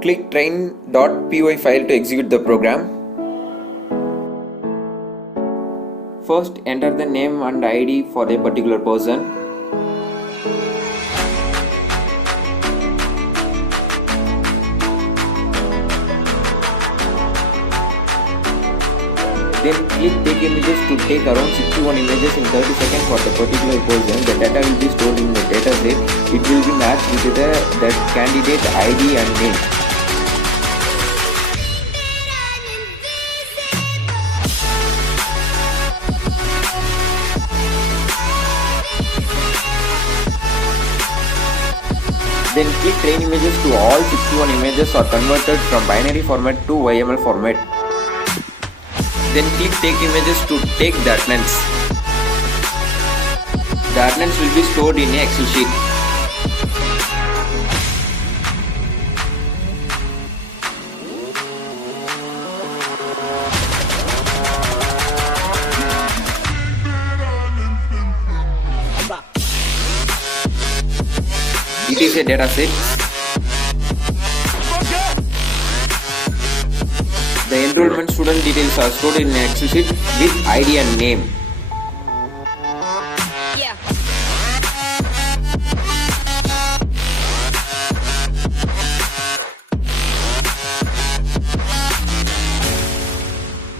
Click train.py file to execute the program. First, enter the name and ID for a particular person. Then click take images to take around 61 images in 30 seconds for the particular person. The data will be stored in the data set. It will be matched with the candidate ID and name. Then click train images to all 61 images are converted from binary format to YML format. Then click take images to take the attendance. The attendance will be stored in an Excel sheet. It is a data set. The enrollment student details are stored in an Excel sheet with ID and name.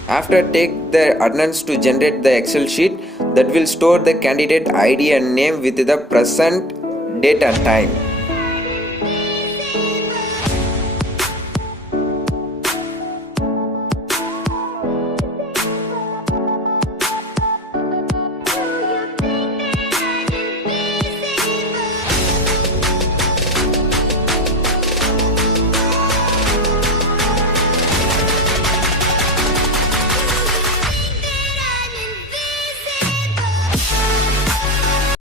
After take the attendance to generate the Excel sheet that will store the candidate ID and name with the present date and time.